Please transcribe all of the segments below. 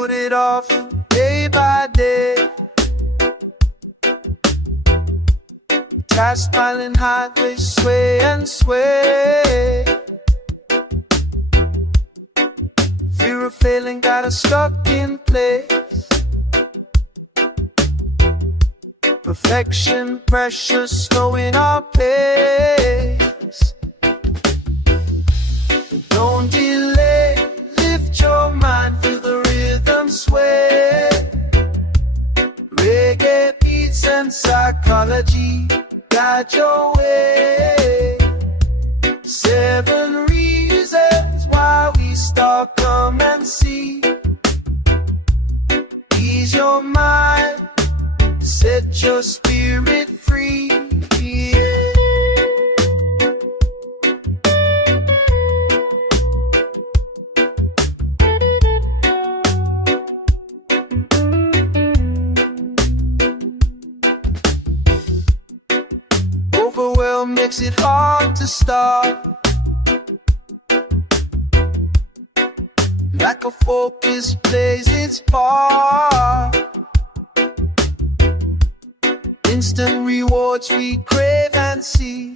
put it off day by day. Tasks piling high, they sway and sway. Fear of failing got us stuck in place. Perfection, pressure, slowing our pace. Don't delay, lift your mind, feel the rhythm sway. Reggae beats and psychology guide your way. 7 reasons why we start, come and see. Ease your mind, set your spirit free. Overwhelm makes it hard to start. Lack of focus plays its part. Instant rewards we crave and see.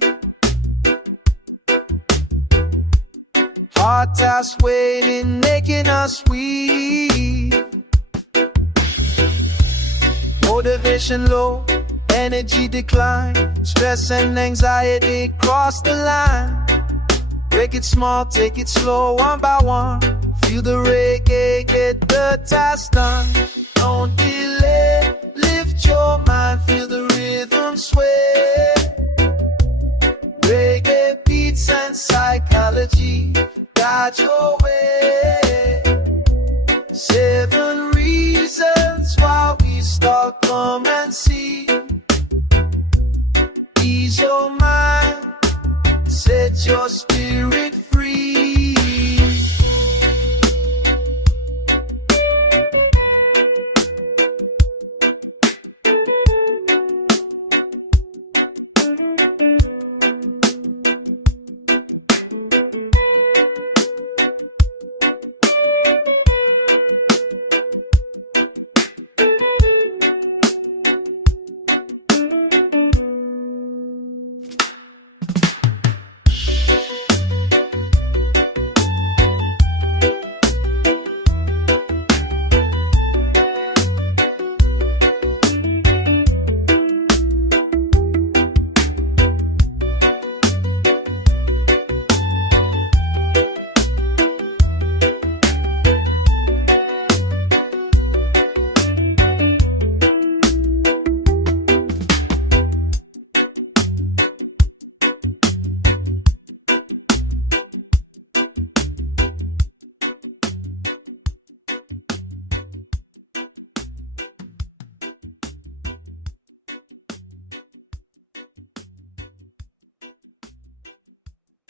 Hard tasks waiting, making us weak. Motivation low, energy decline. Stress and anxiety cross the line. Break it small, take it slow, one by one. Feel the reggae, get the task done. Don't delay, lift your mind, feel the rhythm sway. Reggae beats and psychology guide your way. 7 reasons why we start, come and see. Ease your mind, set your spirit free.